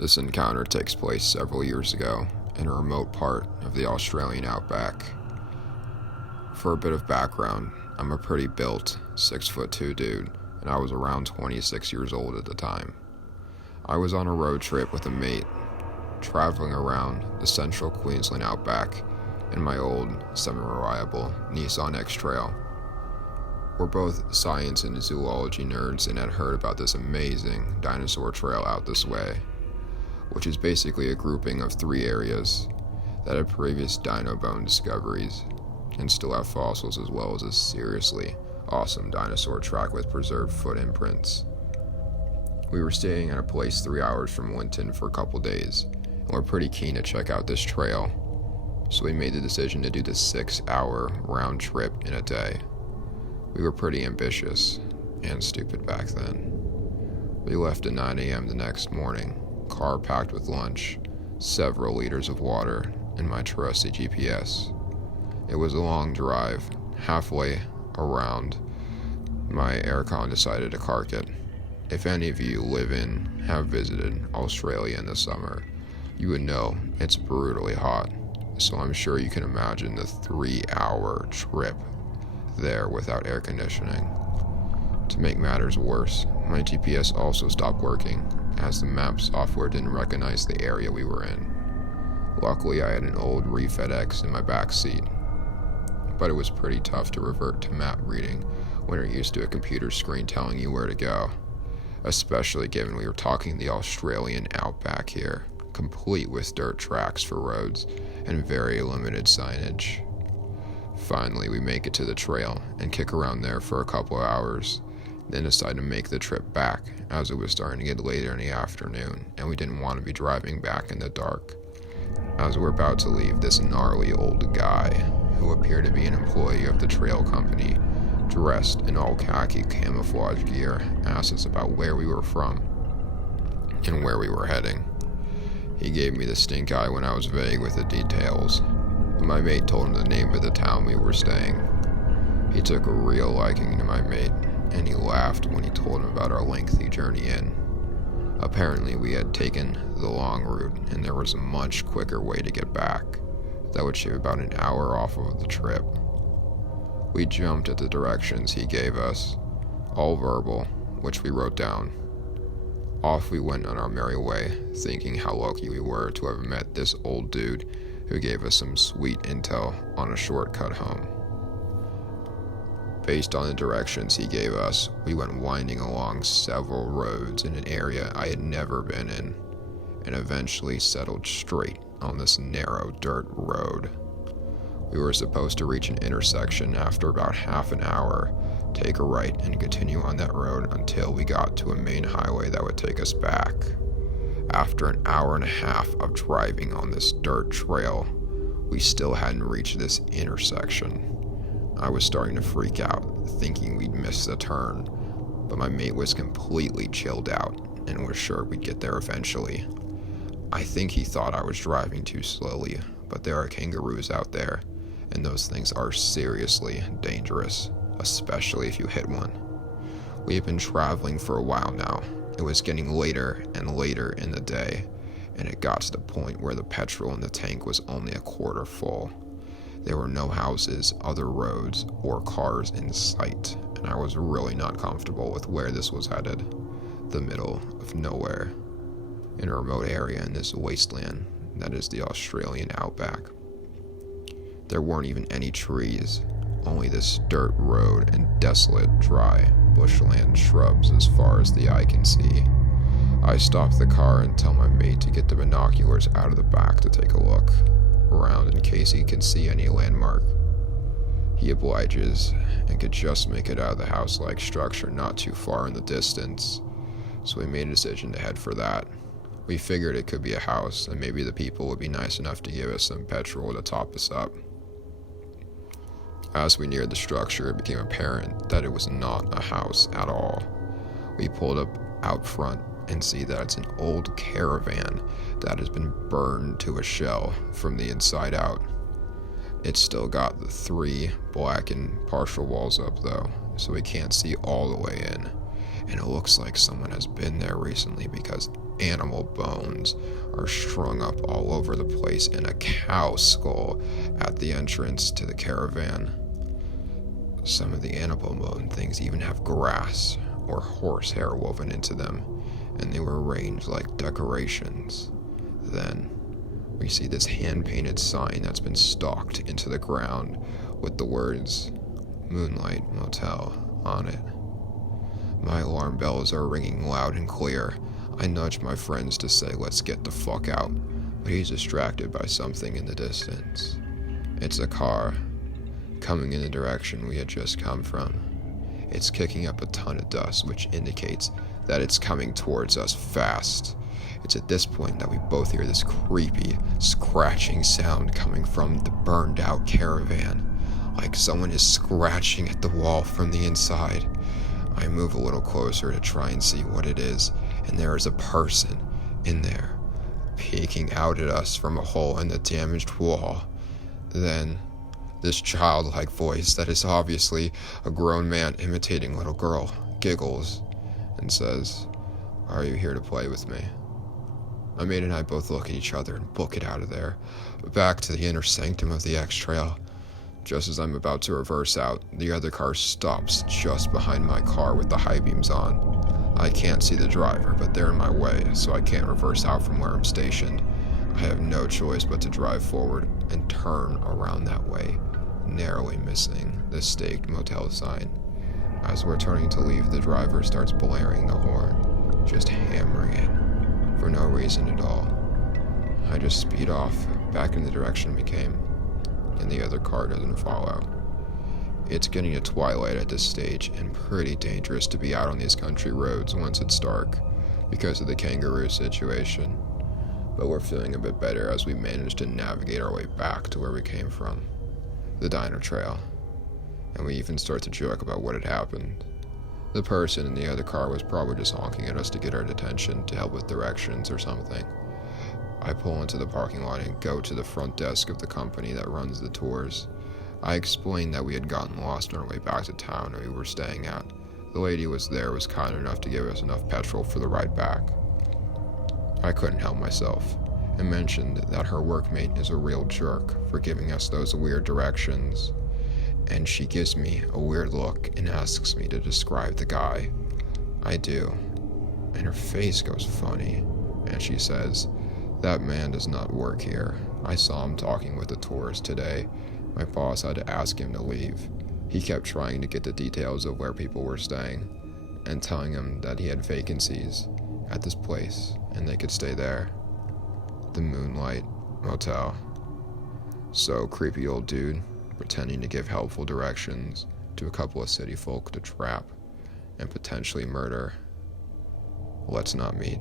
This encounter takes place several years ago in a remote part of the Australian outback. For a bit of background, I'm a pretty built 6'2" dude, and I was around 26 years old at the time. I was on a road trip with a mate, traveling around the central Queensland outback in my old, semi-reliable Nissan X-Trail. We're both science and zoology nerds and had heard about this amazing dinosaur trail out this way, which is basically a grouping of 3 areas that had previous dino bone discoveries and still have fossils, as well as a seriously awesome dinosaur track with preserved foot imprints. We were staying at a place 3 hours from Winton for a couple days, and we're pretty keen to check out this trail, so we made the decision to do the 6-hour round trip in a day. We were pretty ambitious and stupid back then. We left at 9 a.m. the next morning, car packed with lunch, several liters of water, and my trusty GPS. It was a long drive. Halfway around, my aircon decided to cark it. If any of you have visited Australia in the summer, you would know it's brutally hot, so I'm sure you can imagine the 3-hour trip there without air conditioning. To make matters worse, my GPS also stopped working, as the map software didn't recognize the area we were in. Luckily, I had an old FedEx in my back seat, but it was pretty tough to revert to map reading when you're used to a computer screen telling you where to go, especially given we were talking the Australian outback here, complete with dirt tracks for roads and very limited signage. Finally, we make it to the trail and kick around there for a couple of hours, then decide to make the trip back, as it was starting to get later in the afternoon and we didn't want to be driving back in the dark. As we're about to leave, this gnarly old guy, who appeared to be an employee of the trail company, dressed in all khaki camouflage gear, asked us about where we were from and where we were heading. He gave me the stink eye when I was vague with the details, but my mate told him the name of the town we were staying. He took a real liking to my mate, and he laughed when he told him about our lengthy journey in. Apparently, we had taken the long route, and there was a much quicker way to get back that would shave about an hour off of the trip. We jumped at the directions he gave us, all verbal, which we wrote down. Off we went on our merry way, thinking how lucky we were to have met this old dude who gave us some sweet intel on a shortcut home. Based on the directions he gave us, we went winding along several roads in an area I had never been in, and eventually settled straight on this narrow dirt road. We were supposed to reach an intersection after about half an hour, take a right, and continue on that road until we got to a main highway that would take us back. After an hour and a half of driving on this dirt trail, we still hadn't reached this intersection. I was starting to freak out, thinking we'd missed the turn, but my mate was completely chilled out and was sure we'd get there eventually. I think he thought I was driving too slowly, but there are kangaroos out there, and those things are seriously dangerous, especially if you hit one. We had been traveling for a while now. It was getting later and later in the day, and it got to the point where the petrol in the tank was only a quarter full. There were no houses, other roads, or cars in sight, and I was really not comfortable with where this was headed. The middle of nowhere, in a remote area in this wasteland that is the Australian outback. There weren't even any trees, only this dirt road and desolate, dry bushland shrubs as far as the eye can see. I stop the car and tell my mate to get the binoculars out of the back to take a look around in case he can see any landmark. He obliges and could just make it out of the house-like structure not too far in the distance, so we made a decision to head for that. We figured it could be a house, and maybe the people would be nice enough to give us some petrol to top us up. As we neared the structure, it became apparent that it was not a house at all. We pulled up out front and see that it's an old caravan that has been burned to a shell from the inside out. It's still got the 3 blackened partial walls up though, so we can't see all the way in, and it looks like someone has been there recently because animal bones are strung up all over the place, and a cow skull at the entrance to the caravan. Some of the animal bone things even have grass or horsehair woven into them, and they were arranged like decorations. Then we see this hand-painted sign that's been stalked into the ground with the words Moonlight Motel on it. My alarm bells are ringing loud and clear. I nudge my friends to say let's get the fuck out, but he's distracted by something in the distance. It's a car coming in the direction we had just come from. It's kicking up a ton of dust, which indicates that it's coming towards us fast. It's at this point that we both hear this creepy, scratching sound coming from the burned out caravan, like someone is scratching at the wall from the inside. I move a little closer to try and see what it is, and there is a person in there, peeking out at us from a hole in the damaged wall. Then, this childlike voice that is obviously a grown man imitating a little girl giggles and says, "Are you here to play with me?" My mate and I both look at each other and book it out of there, back to the inner sanctum of the X-Trail. Just as I'm about to reverse out, the other car stops just behind my car with the high beams on. I can't see the driver, but they're in my way, so I can't reverse out from where I'm stationed. I have no choice but to drive forward and turn around that way, narrowly missing the staked motel sign. As we're turning to leave, the driver starts blaring the horn, just hammering it, for no reason at all. I just speed off, back in the direction we came, and the other car doesn't follow. It's getting to twilight at this stage, and pretty dangerous to be out on these country roads once it's dark, because of the kangaroo situation. But we're feeling a bit better as we manage to navigate our way back to where we came from, the diner trail. And we even start to joke about what had happened. The person in the other car was probably just honking at us to get our attention, to help with directions or something. I pull into the parking lot and go to the front desk of the company that runs the tours. I explained that we had gotten lost on our way back to town and we were staying at. The lady was kind enough to give us enough petrol for the ride back. I couldn't help myself, and mentioned that her workmate is a real jerk for giving us those weird directions. And she gives me a weird look and asks me to describe the guy. I do, and her face goes funny, and she says, "That man does not work here. I saw him talking with the tourists today. My boss had to ask him to leave. He kept trying to get the details of where people were staying, and telling him that he had vacancies at this place, and they could stay there. The Moonlight Motel." So creepy old dude, pretending to give helpful directions to a couple of city folk to trap and potentially murder. Let's not meet.